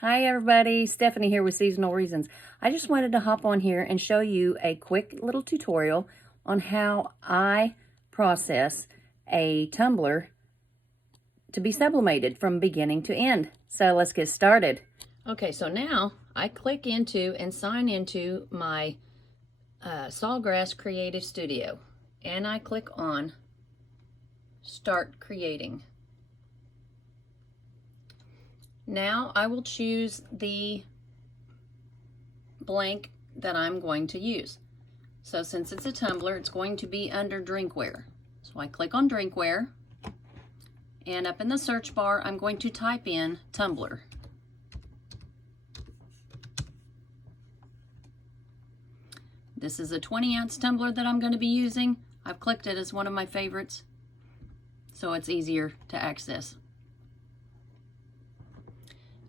Hi everybody, Stephanie here with Seasonal Reasons. I just wanted to hop on here and show you a quick little tutorial on how I process a tumbler to be sublimated from beginning to end. So let's get started. Okay, so now I click into and sign into my Sawgrass Creative Studio, and I click on Start Creating. Now I will choose the blank that I'm going to use. So since it's a tumbler, it's going to be under drinkware. So I click on drinkware, and up in the search bar, I'm going to type in tumbler. This is a 20-ounce tumbler that I'm going to be using. I've clicked it as one of my favorites, so it's easier to access.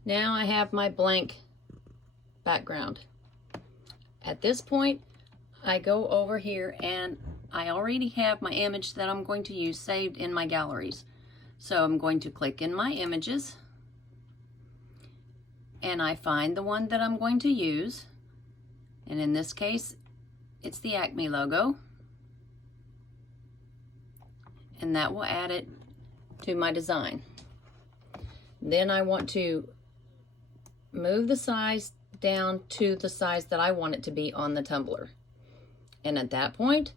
Now I have my blank background. At this point, I go over here and I already have my image that I'm going to use saved in my galleries. So I'm going to click in my images and I find the one that I'm going to use. And in this case, it's the Acme logo. And that will add it to my design. Then I want to move the size down to the size that I want it to be on the tumbler. And at that point,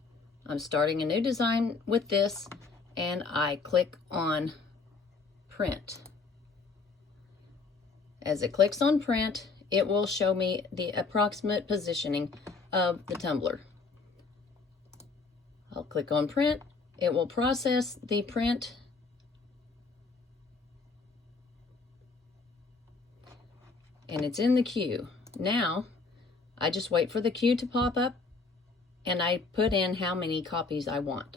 I'm starting a new design with this, and I click on print. As it clicks on print, it will show me the approximate positioning of the tumbler. I'll click on print. It will process the print. And it's in the queue. Now, I just wait for the queue to pop up and I put in how many copies I want.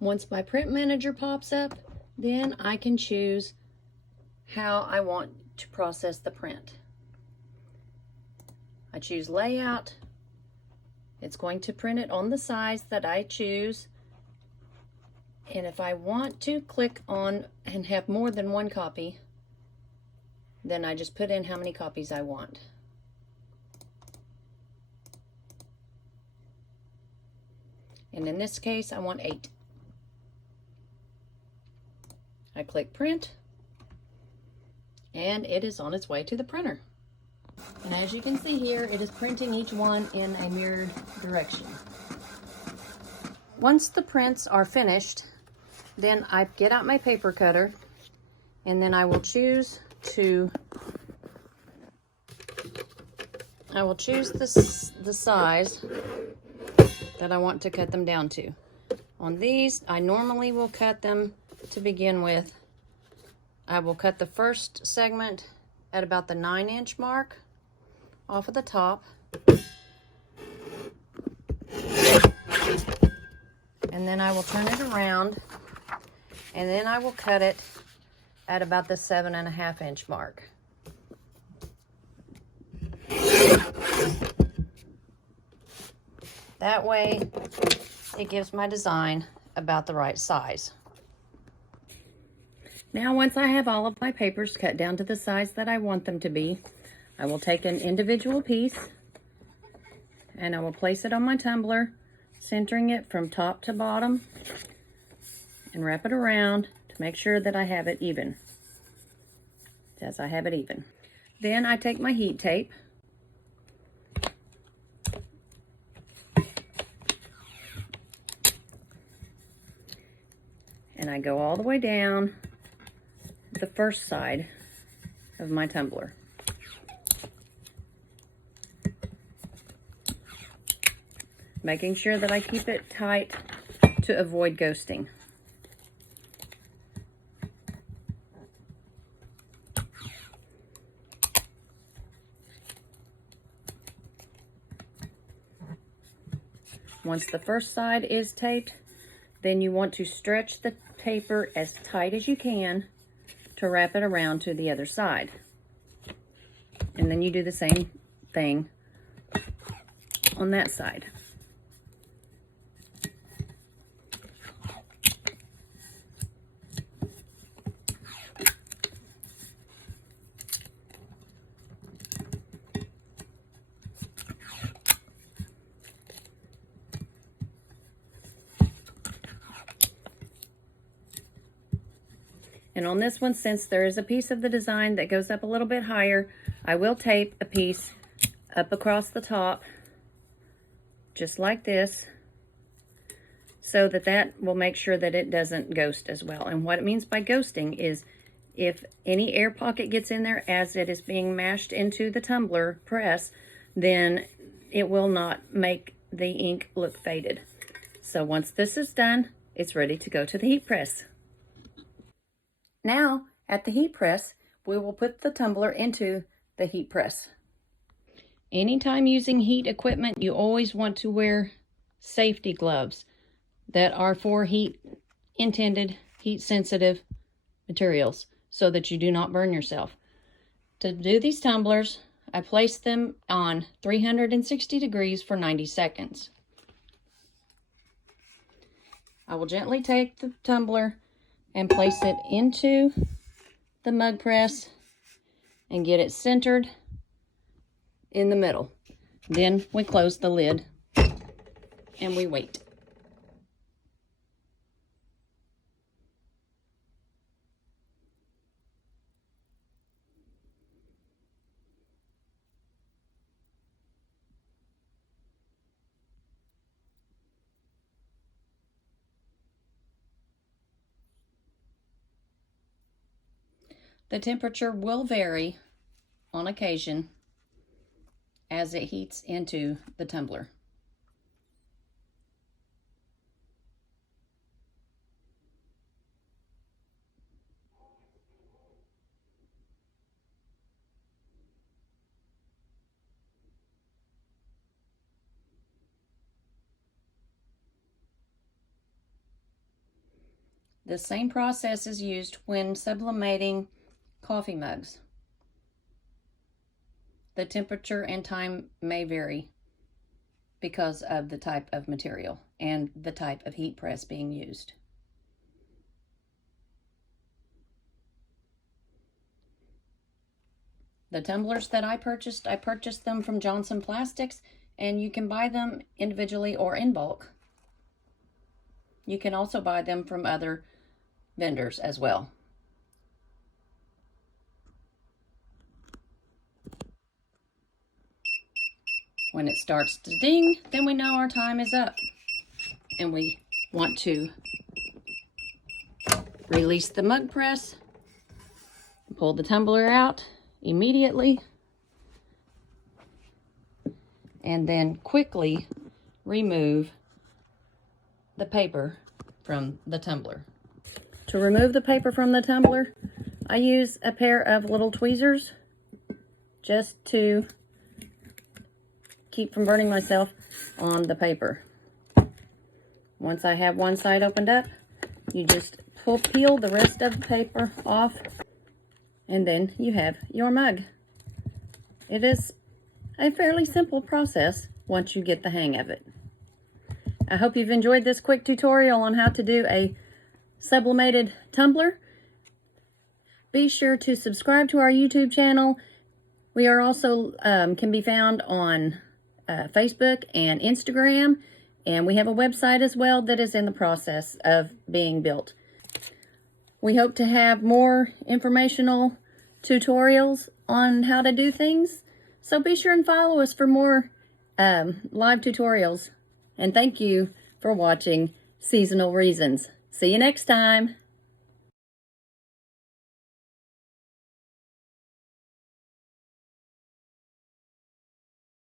Once my print manager pops up, then I can choose how I want to process the print. I choose layout. It's going to print it on the size that I choose. And if I want to click on and have more than one copy, then I just put in how many copies I want. And in this case, I want 8. I click print, and it is on its way to the printer. And as you can see here, it is printing each one in a mirrored direction. Once the prints are finished, then I get out my paper cutter, and then I will choose the size that I want to cut them down to. On these, I normally will cut them to begin with. I will cut the first segment at about the 9-inch mark off of the top. And then I will turn it around, and then I will cut it at about the 7.5-inch mark. That way, it gives my design about the right size. Now, once I have all of my papers cut down to the size that I want them to be, I will take an individual piece and I will place it on my tumbler, centering it from top to bottom, and wrap it around to make sure that I have it even. It says I have it even. Then I take my heat tape and I go all the way down the first side of my tumbler. Making sure that I keep it tight to avoid ghosting. Once the first side is taped, then you want to stretch the paper as tight as you can to wrap it around to the other side. And then you do the same thing on that side. And on this one, since there is a piece of the design that goes up a little bit higher, I will tape a piece up across the top, just like this, so that will make sure that it doesn't ghost as well. And what it means by ghosting is if any air pocket gets in there as it is being mashed into the tumbler press, then it will not make the ink look faded. So once this is done, it's ready to go to the heat press. Now, at the heat press, we will put the tumbler into the heat press. Anytime using heat equipment, you always want to wear safety gloves that are for intended heat-sensitive materials so that you do not burn yourself. To do these tumblers, I place them on 360 degrees for 90 seconds. I will gently take the tumbler and place it into the mug press and get it centered in the middle. Then we close the lid and we wait. The temperature will vary on occasion as it heats into the tumbler. The same process is used when sublimating coffee mugs. The temperature and time may vary because of the type of material and the type of heat press being used. The tumblers that I purchased them from Johnson Plastics, and you can buy them individually or in bulk. You can also buy them from other vendors as well. When it starts to ding, then we know our time is up. And we want to release the mug press, pull the tumbler out immediately, and then quickly remove the paper from the tumbler. To remove the paper from the tumbler, I use a pair of little tweezers just to keep from burning myself on the paper. Once I have one side opened up, you just peel the rest of the paper off, and then you have your mug. It is a fairly simple process once you get the hang of it. I hope you've enjoyed this quick tutorial on how to do a sublimated tumbler. Be sure to subscribe to our YouTube channel. We are also can be found on Facebook and Instagram, and we have a website as well that is in the process of being built. We hope to have more informational tutorials on how to do things, so be sure and follow us for more live tutorials. And thank you for watching Seasonal Reasons. See you next time.